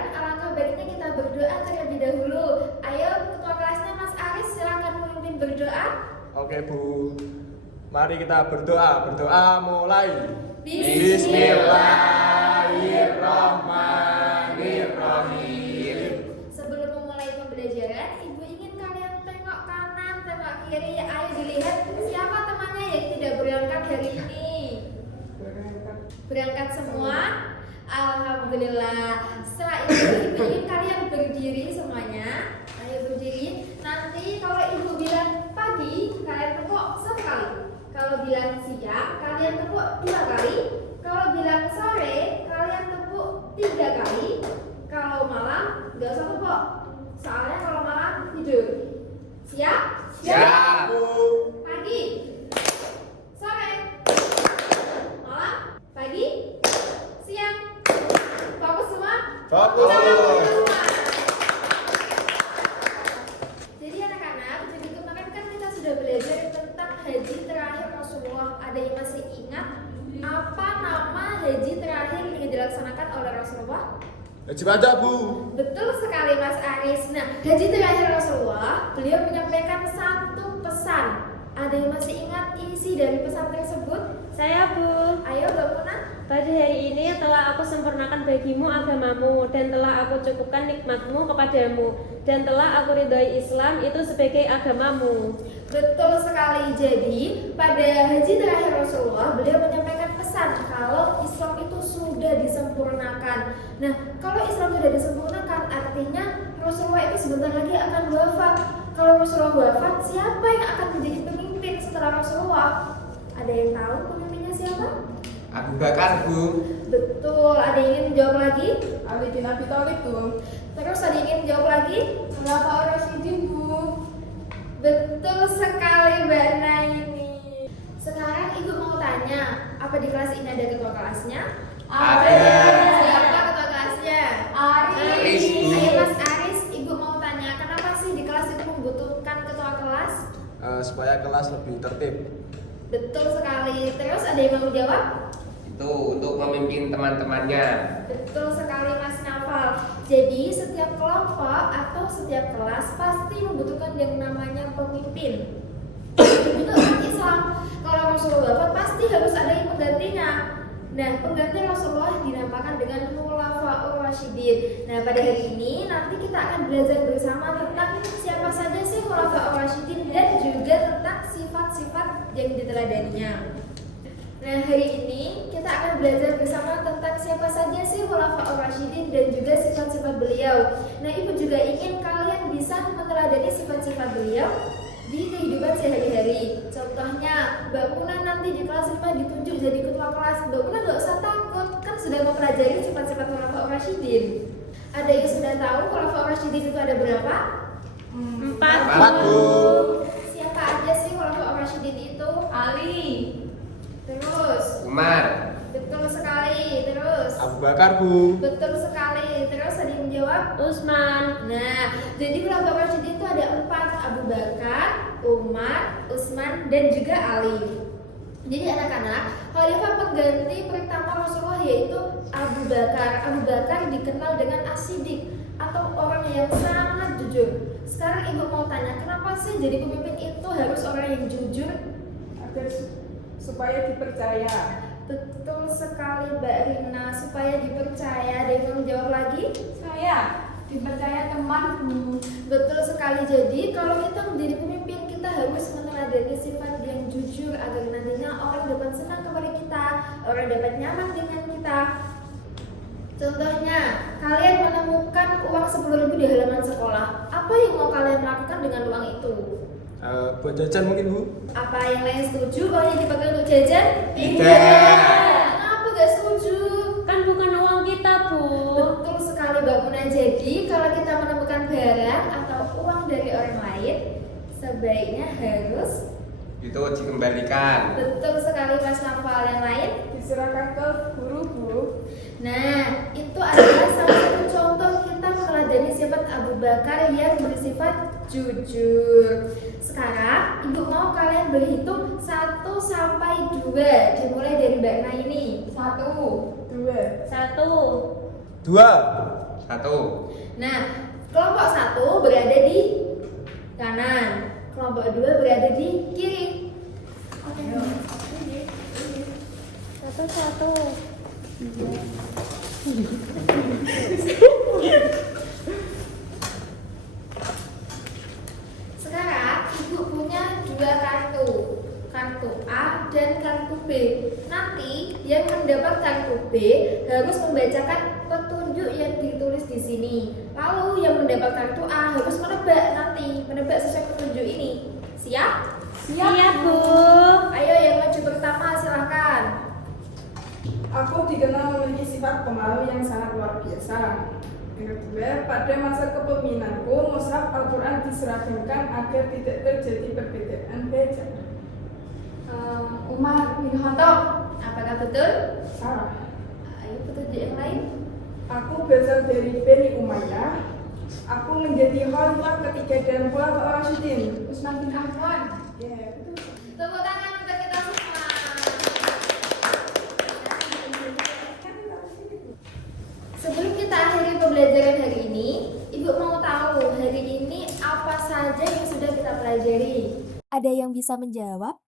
pembelajaran, alangkah baiknya kita berdoa terlebih dahulu. Ayo, ketua kelasnya Mas Aris, silakan memimpin berdoa. Oke Bu, mari kita berdoa. Berdoa mulai. Bismillahirrahmanirrahim. Sebelum memulai pembelajaran, Ibu ingin kalian tengok kanan, tengok kiri. Ayo dilihat siapa temannya yang tidak berangkat hari ini. Berangkat semua? Alhamdulillah. Setelah itu Ibu ingin kalian berdiri semuanya. Ayo berdiri. Nanti kalau Ibu bilang pagi, kalian tepuk 1 kali. Kalau bilang siang, kalian tepuk 2 kali. Kalau bilang sore, kalian tepuk 3 kali. Kalau malam, nggak usah tepuk. Soalnya kalau malam tidur. Siap? Siap Bu. Pagi, sore, malam, pagi, siang. Fokus semua? Fokus. Jadi anak-anak, jadi kemarin kan kita sudah belajar tentang haji terakhir Rasulullah. Ada yang masih ingat apa nama haji terakhir yang dilaksanakan oleh Rasulullah? Haji Pada Bu. Betul sekali Mas Aris. Nah, haji terakhir Rasulullah, beliau menyampaikan satu pesan. Ada yang masih ingat isi dari pesan tersebut? Saya Bu, Ayo Mbak Muna. pada hari ini telah aku sempurnakan bagimu agamamu dan telah aku cukupkan nikmatmu kepadamu dan telah aku ridhoi Islam itu sebagai agamamu. Betul sekali. Jadi pada haji terakhir Rasulullah, beliau menyampaikan pesan kalau Islam itu sudah disempurnakan. Nah, kalau Islam sudah disempurnakan, artinya Rasulullah itu sebentar lagi akan wafat. Kalau Rasulullah wafat, siapa yang akan menjadi pemimpin setelah Rasulullah? Ada yang tahu pemimpinnya siapa? Abu Bakar Bu. Betul. Ada yang ingin menjawab lagi? Ali bin Abi Thalib Bu. Terus ada yang ingin menjawab lagi? Khulafaur Rasyidin Bu. Betul sekali Mbak Naini. Sekarang Ibu mau tanya, apa di kelas ini ada ketua kelasnya? Ada. Siapa ketua kelasnya? Aris, Bu. Ayo Mas Aris, Ibu mau tanya, kenapa sih di kelas itu membutuhkan ketua kelas? Supaya kelas lebih tertib. Betul sekali. Terus ada yang mau jawab? Itu untuk memimpin teman-temannya. Betul sekali Mas Nafal. Jadi setiap kelompok atau setiap kelas pasti membutuhkan yang namanya pemimpin. Juga umat Islam, kalau Rasulullah wafat pasti harus ada yang menggantinya. Nah, pengganti Rasulullah dinamakan dengan Khulafaur Rasyidin. Nah, pada hari ini nanti kita akan belajar bersama tentang siapa saja sih Khulafaur Rasyidin dan juga tentang sifat-sifat yang diteladaninya. Nah, hari ini kita akan belajar bersama tentang siapa saja sih Khulafaur Rasyidin dan juga sifat-sifat beliau. Nah, Ibu juga ingin kalian bisa meneladani sifat-sifat beliau di kehidupan sehari-hari. Contohnya, Mbak Muna nanti di kelas 5 ditunjuk jadi ketua kelas. Mbak Muna gak usah takut, kan sudah mempelajari sifat-sifat Khulafaur Rasyidin. Ada yang sudah tahu Khulafaur Rasyidin itu ada berapa? 4 Bu. Siapa aja sih Khulafaur Rasyidin itu? Ali. Terus, Umar, betul sekali. Terus, Abu Bakar Bu. betul sekali. Terus ada yang menjawab? Utsman. Nah, jadi Khulafaur Rasyidin itu ada 4, Abu Bakar, Umar, Utsman, dan juga Ali. Jadi anak-anak, khalifah pengganti pertama Rasulullah yaitu Abu Bakar. Abu Bakar dikenal dengan as-siddiq atau orang yang sangat jujur. Sekarang Ibu mau tanya, kenapa sih jadi pemimpin itu harus orang yang jujur? Agar supaya dipercaya. Betul sekali Mbak Rina, supaya dipercaya. Ada yang mau menjawab lagi? Saya dipercaya teman Bu. Betul sekali. Jadi kalau kita menjadi pemimpin, kita harus meneladani sifat yang jujur agar nantinya orang dapat senang kepada kita, orang dapat nyaman dengan kita. Contohnya, kalian menemukan uang 10.000 di halaman sekolah. Apa yang mau kalian lakukan dengan uang itu? Buat jajan mungkin Bu. Apa yang lain setuju uangnya dipakai untuk jajan? Tidak. Kenapa gak setuju? Kan bukan uang kita, Bu. Betul sekali Mbak Muna. Jadi kalau kita menemukan barang atau uang dari orang lain, sebaiknya harus itu dikembalikan. betul sekali Mas Nafal. Yang lain? Diserahkan ke guru Bu. Nah, itu adalah salah satu contoh kita meneladani sifat Abu Bakar yang bersifat jujur. Sekarang Ibu mau kalian berhitung 1 sampai 2. Dimulai dari Mbak Naini. 1, 2, 1, 2, 1. Nah, kelompok 1 berada di kanan, kelompok 2 berada di kiri. Oke. Satu. Sekarang ibu punya 2 kartu, kartu A dan kartu B. Nanti yang mendapat kartu B harus membacakan petunjuk yang ditulis di sini. Lalu yang mendapat kartu A harus menebak sesuai petunjuk ini. Siap? Siap, Bu. Ayo yang maju pertama silahkan. Aku dikenal memiliki sifat pemalu yang sangat luar biasa. Yang kedua, pada masa kepemimpinanku, mushaf Al-Quran diseragamkan agar tidak terjadi perbedaan baca. Umar bin Khattab. Apakah betul? Salah. Ayo petunjuk yang lain. Aku berasal dari Bani Umayyah. Aku menjadi khalifah ketiga dan Khulafaur Rasyidin. Utsman bin Affan. Ya, betul. Tepuk tangan untuk kita semua. Sebelum kita akhiri pembelajaran hari ini, Ibu mau tahu hari ini apa saja yang sudah kita pelajari? Ada yang bisa menjawab?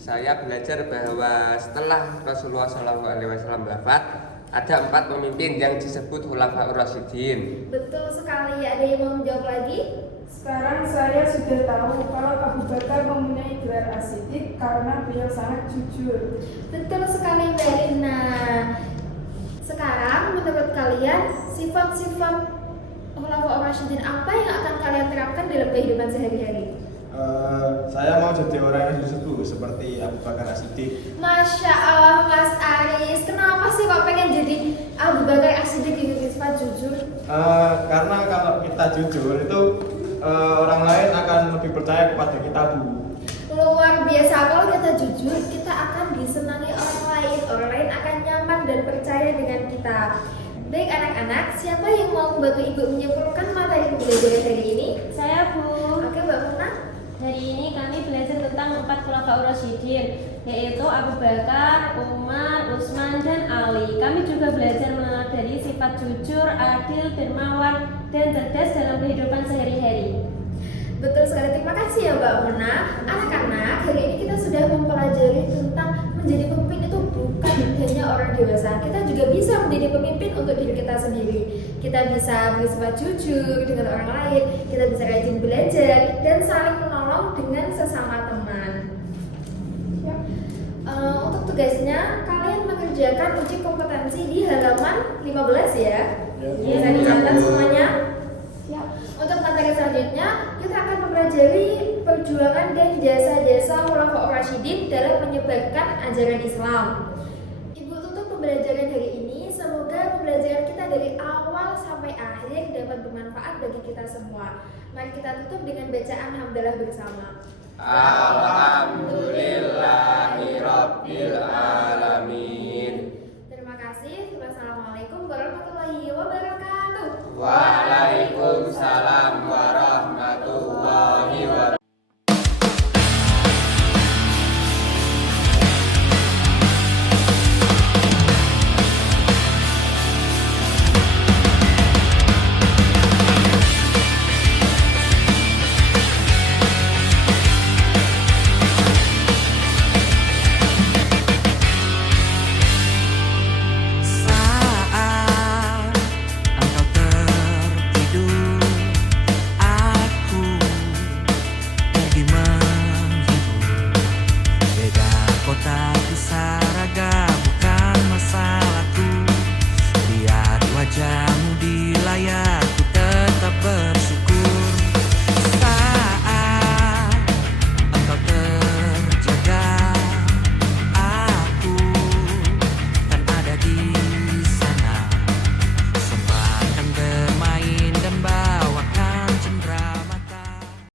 Saya belajar bahwa setelah Rasulullah SAW wafat, ada 4 pemimpin yang disebut Khulafaur Rasyidin. Betul sekali. Ada yang mau menjawab lagi? Sekarang saya sudah tahu kalau Abu Bakar mempunyai gelar As-Siddiq karena beliau sangat jujur. Betul sekali, Mbak Rina. Sekarang menurut kalian sifat-sifat Khulafaur Rasyidin apa yang akan kalian terapkan dalam kehidupan sehari-hari? Saya mau jadi orang yang jujur seperti Abu Bakar As-Siddiq. Masya Allah Mas Aris, kenapa sih kok pengen jadi Abu Bakar As-Siddiq dengan sifat jujur? Karena kalau kita jujur itu orang lain akan lebih percaya kepada kita, Bu. Luar biasa, kalau kita jujur kita akan disenangi orang lain akan nyaman dan percaya dengan kita. Baik anak-anak, siapa yang mau membantu ibu menyimpulkan materi pembelajaran hari ini? Saya, Bu. Oke Mbak Muna. Hari ini kami belajar tentang 4 Khulafaur Rasyidin, yaitu Abu Bakar, Umar, Utsman, dan Ali. Kami juga belajar mengenal dari sifat jujur, adil, dermawan, dan cerdas dalam kehidupan sehari-hari. Betul sekali, terima kasih ya Mbak Muna. Anak-anak, hari ini kita sudah mempelajari tentang menjadi pemimpin itu bukan hanya orang dewasa. Kita juga bisa menjadi pemimpin untuk diri kita sendiri. Kita bisa bersifat jujur dengan orang lain, kita bisa rajin belajar, dan saling menolong dengan sesama teman. Untuk tugasnya, kalian mengerjakan uji kompetensi di halaman 15 ya. Bisa dicatat semuanya. Untuk materi selanjutnya, kita akan mempelajari perjuangan dan jasa-jasa Khulafaur Rasyidin dalam menyebarkan ajaran Islam. Ibu tutup pembelajaran hari ini. Semoga pembelajaran kita dari awal sampai akhir dapat bermanfaat bagi kita semua. Mari kita tutup dengan bacaan hamdalah bersama. Alhamdulillahirabbil alamin.